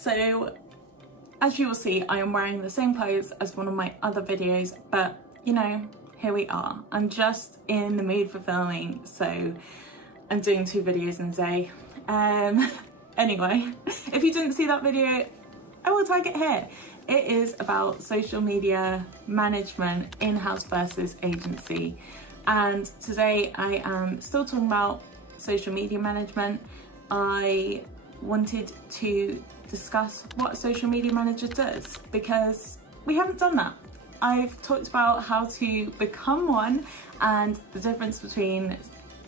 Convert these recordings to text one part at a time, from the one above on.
So as you will see, I am wearing the same clothes as one of my other videos, but you know, here we are. I'm just in the mood for filming, so I'm doing 2 videos in a day. Anyway, if you didn't see that video, I will tag it here. It is about social media management, in-house versus agency. And today I am still talking about social media management. I wanted to discuss what a social media manager does, because we haven't done that. I've talked about how to become one and the difference between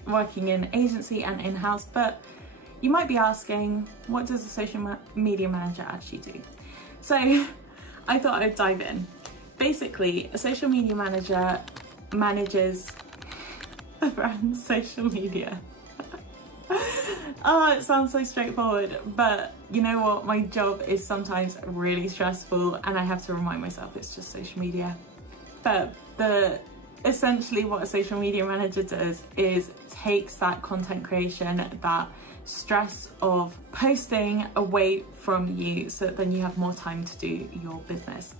working in agency and in-house, but you might be asking, what does a social media manager actually do? So I thought I'd dive in. Basically, a social media manager manages the brand's social media. Oh, it sounds so straightforward, but you know what? My job is sometimes really stressful and I have to remind myself it's just social media. But essentially what a social media manager does is takes that content creation, that stress of posting away from you, so that then you have more time to do your business,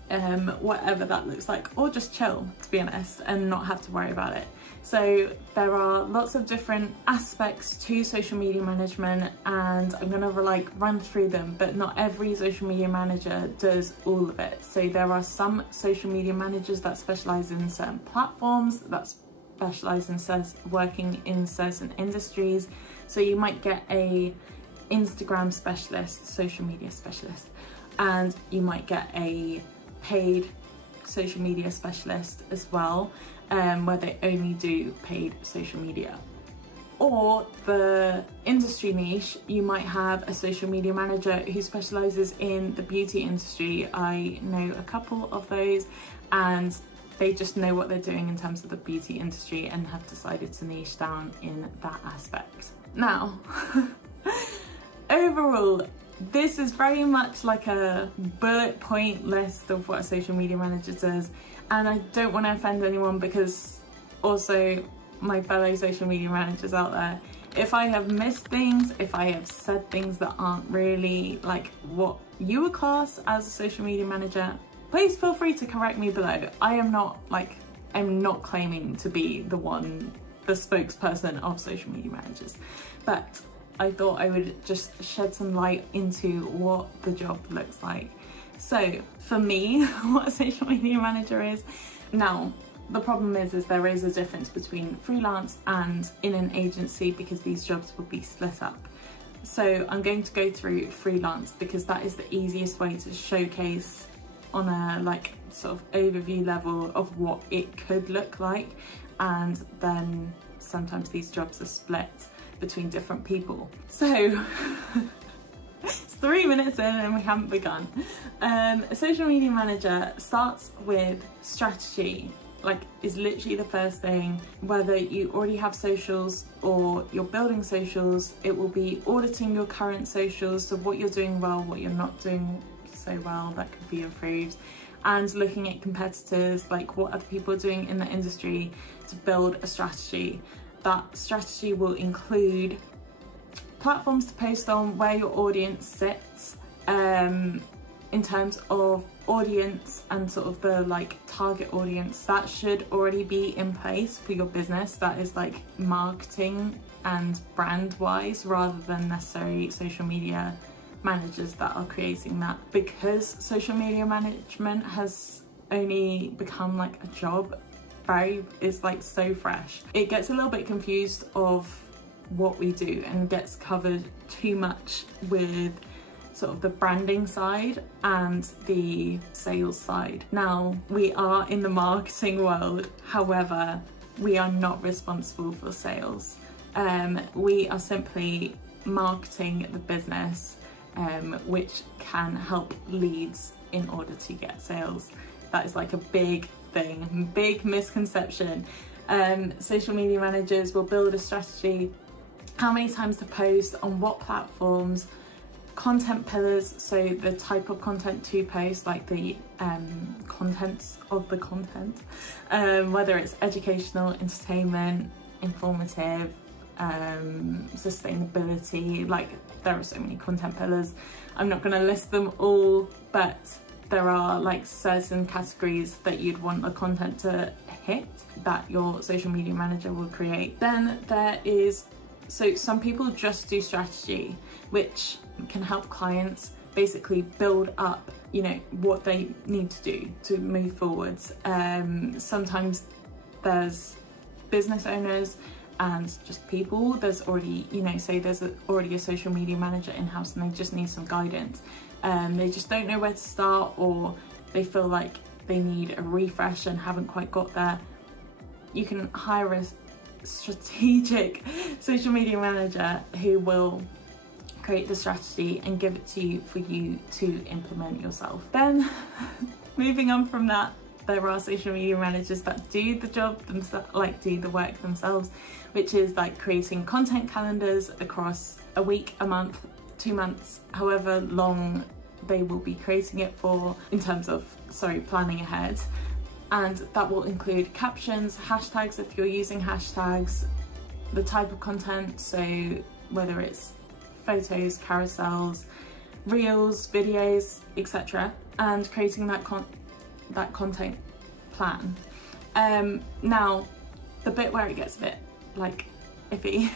whatever that looks like, or just chill, to be honest, and not have to worry about it. So there are lots of different aspects to social media management, and I'm gonna run through them, but not every social media manager does all of it. So there are some social media managers that specialize in certain platforms, that specialize in working in certain industries. So you might get a Instagram specialist, social media specialist, and you might get a paid social media specialist as well, where they only do paid social media. Or the industry niche, you might have a social media manager who specializes in the beauty industry. I know a couple of those, and they just know what they're doing in terms of the beauty industry and have decided to niche down in that aspect. Now, overall, this is very much like a bullet point list of what a social media manager does, and I don't want to offend anyone, because also my fellow social media managers out there, if I have missed things, if I have said things that aren't really like what you would class as a social media manager, please feel free to correct me below. I'm not claiming to be the spokesperson of social media managers, but I thought I would just shed some light into what the job looks like. So for me, what a social media manager is, now the problem is there is a difference between freelance and in an agency, because these jobs will be split up. So I'm going to go through freelance because that is the easiest way to showcase on a sort of overview level of what it could look like, and then sometimes these jobs are split between different people. So it's 3 minutes in and we haven't begun. A social media manager starts with strategy, is literally the first thing. Whether you already have socials or you're building socials, it will be auditing your current socials, so what you're doing well, what you're not doing so well, that could be improved, and looking at competitors, what other people are doing in the industry, to build a strategy. That strategy will include platforms to post on, where your audience sits, in terms of audience and sort of the target audience. That should already be in place for your business. That is marketing and brand wise, rather than necessarily social media managers that are creating that, because social media management has only become a job. It's so fresh. It gets a little bit confused of what we do and gets covered too much with sort of the branding side and the sales side. Now, we are in the marketing world, however, we are not responsible for sales. We are simply marketing the business, which can help leads in order to get sales. That is a big thing, big misconception. Social media managers will build a strategy, how many times to post, on what platforms, content pillars, so the type of content to post, the contents of the content, whether it's educational, entertainment, informative, sustainability. Like, there are so many content pillars. I'm not going to list them all, but there are like certain categories that you'd want the content to hit that your social media manager will create. Then there is, so some people just do strategy, which can help clients basically build up, you know, what they need to do to move forwards. Sometimes there's business owners and just people, there's already, you know, say there's already a social media manager in-house and they just need some guidance. They just don't know where to start, or they feel like they need a refresh and haven't quite got there. You can hire a strategic social media manager who will create the strategy and give it to you for you to implement yourself. Then moving on from that, there are social media managers that do the job themselves, like do the work themselves, which is like creating content calendars across a week, a month, 2 months, however long they will be creating it for in terms of, planning ahead. And that will include captions, hashtags if you're using hashtags, the type of content, so whether it's photos, carousels, reels, videos, etc., and creating that content plan. Now, the bit where it gets a bit like iffy,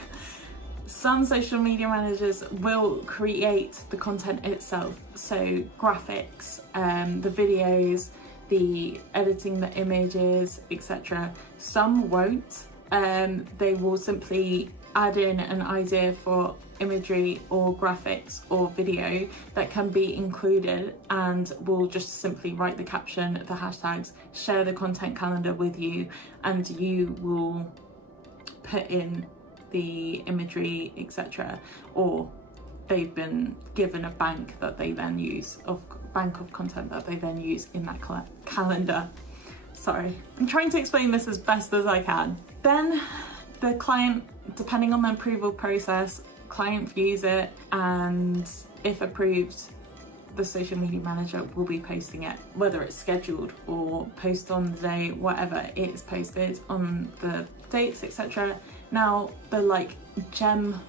some social media managers will create the content itself, so graphics, the videos, the editing the images, etc. Some won't. They will simply add in an idea for imagery or graphics or video that can be included, and will just simply write the caption, the hashtags, share the content calendar with you, and you will put in the imagery, etc. Or they've been given a bank that they then use, bank of content that they then use in that calendar. Sorry, I'm trying to explain this as best as I can. Then the client, depending on the approval process, client views it, and if approved, the social media manager will be posting it, whether it's scheduled or post on the day, whatever, it's posted on the dates, etc. Now, the like gem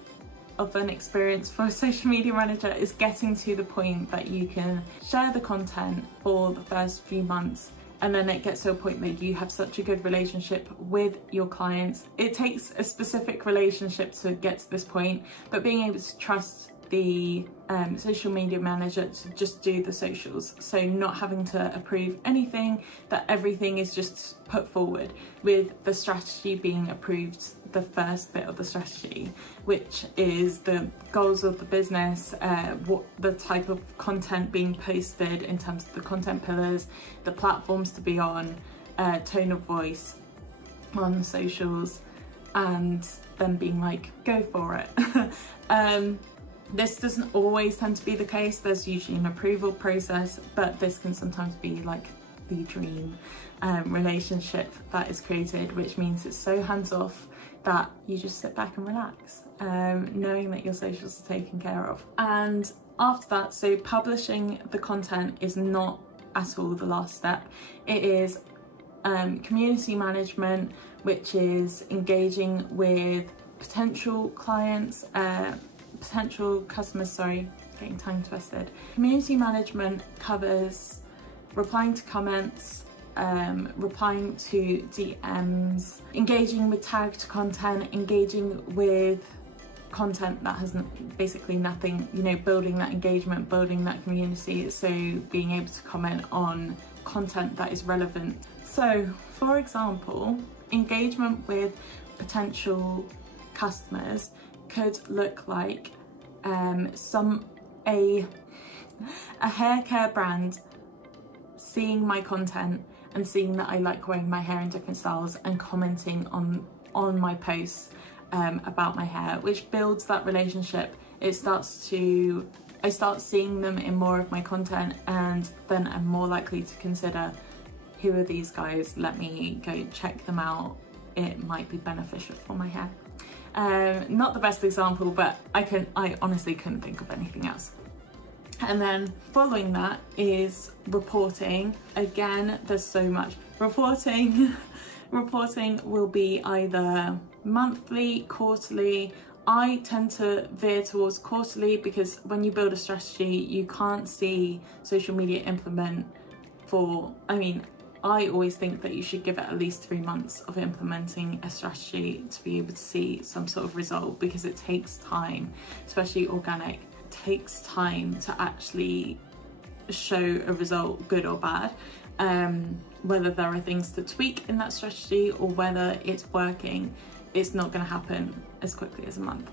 of an experience for a social media manager is getting to the point that you can share the content for the first few months, and then it gets to a point that you have such a good relationship with your clients. It takes a specific relationship to get to this point, but being able to trust the social media manager to just do the socials, so not having to approve anything, that everything is just put forward, with the strategy being approved, the first bit of the strategy, which is the goals of the business, what the type of content being posted in terms of the content pillars, the platforms to be on, tone of voice on socials, and then being like, go for it. This doesn't always tend to be the case. There's usually an approval process, but this can sometimes be like the dream relationship that is created, which means it's so hands-off that you just sit back and relax, knowing that your socials are taken care of. And after that, so publishing the content is not at all the last step. It is community management, which is engaging with potential clients, potential customers, sorry, getting tongue twisted. Community management covers replying to comments, replying to DMs, engaging with tagged content, engaging with content that has basically nothing, you know, building that engagement, building that community, so being able to comment on content that is relevant. So, for example, engagement with potential customers could look like a hair care brand seeing my content and seeing that I like wearing my hair in different styles and commenting on my posts about my hair, which builds that relationship. I start seeing them in more of my content, and then I'm more likely to consider, who are these guys? Let me go check them out. It might be beneficial for my hair. Not the best example, but I honestly couldn't think of anything else. And then following that is reporting. Again, there's so much. Reporting reporting will be either monthly, quarterly. I tend to veer towards quarterly because when you build a strategy, you can't see social media implement for, I always think that you should give it at least 3 months of implementing a strategy to be able to see some sort of result, because it takes time, especially organic. It takes time to actually show a result, good or bad, whether there are things to tweak in that strategy or whether it's working. It's not going to happen as quickly as a month.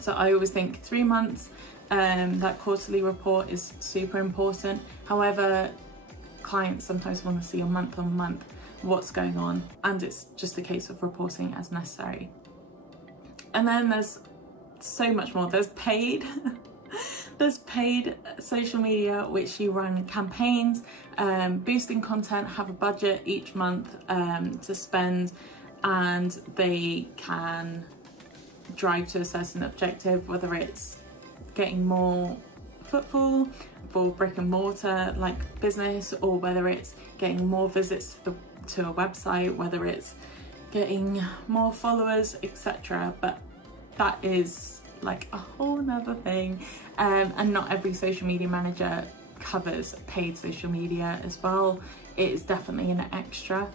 So I always think 3 months. That quarterly report is super important. However, clients sometimes want to see a month on month what's going on, and it's just a case of reporting as necessary. And then there's so much more. There's paid there's paid social media, which you run campaigns, boosting content, have a budget each month to spend, and they can drive to a certain objective, whether it's getting more footfall for brick and mortar like business, or whether it's getting more visits to a website, whether it's getting more followers, etc. But that is like a whole nother thing, and not every social media manager covers paid social media as well. It is definitely an extra,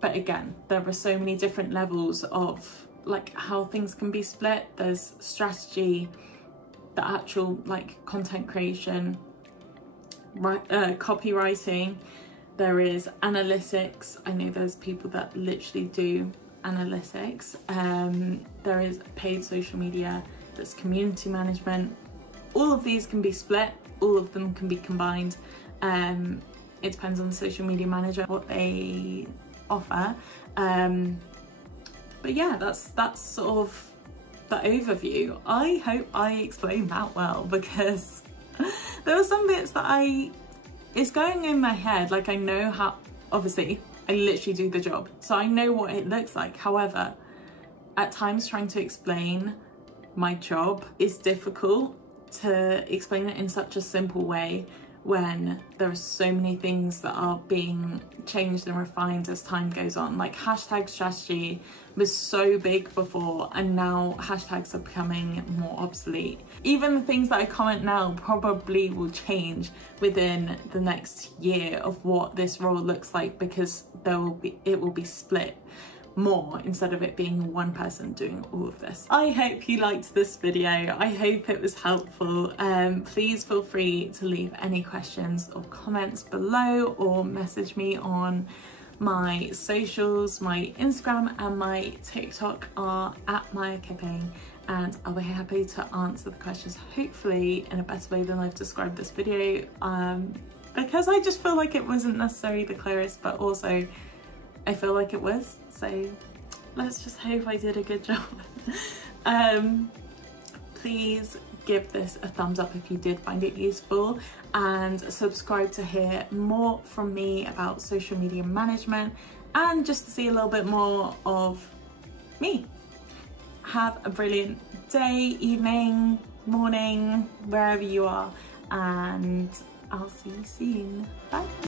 but again, there are so many different levels of like how things can be split. There's strategy, the actual like content creation, copywriting, there is analytics. I know there's people that literally do analytics. There is paid social media, there's community management. All of these can be split, all of them can be combined. It depends on the social media manager, what they offer. But yeah, that's sort of the overview. I hope I explained that well, because there were some bits that it's going in my head. Like, I know how, obviously I literally do the job, so I know what it looks like. However, at times trying to explain my job is difficult to explain it in such a simple way when there are so many things that are being changed and refined as time goes on. Like, hashtag strategy was so big before, and now hashtags are becoming more obsolete. Even the things that I comment now probably will change within the next year of what this role looks like, because it will be split more instead of it being one person doing all of this. I hope you liked this video. I hope it was helpful. Please feel free to leave any questions or comments below, or message me on my socials. My Instagram and my TikTok are @MayaKipping, and I'll be happy to answer the questions, hopefully in a better way than I've described this video, because I just feel like it wasn't necessarily the clearest, but also I feel like it was, so let's just hope I did a good job. Please give this a thumbs up if you did find it useful, and subscribe to hear more from me about social media management, and just to see a little bit more of me. Have a brilliant day, evening, morning, wherever you are, and I'll see you soon. Bye.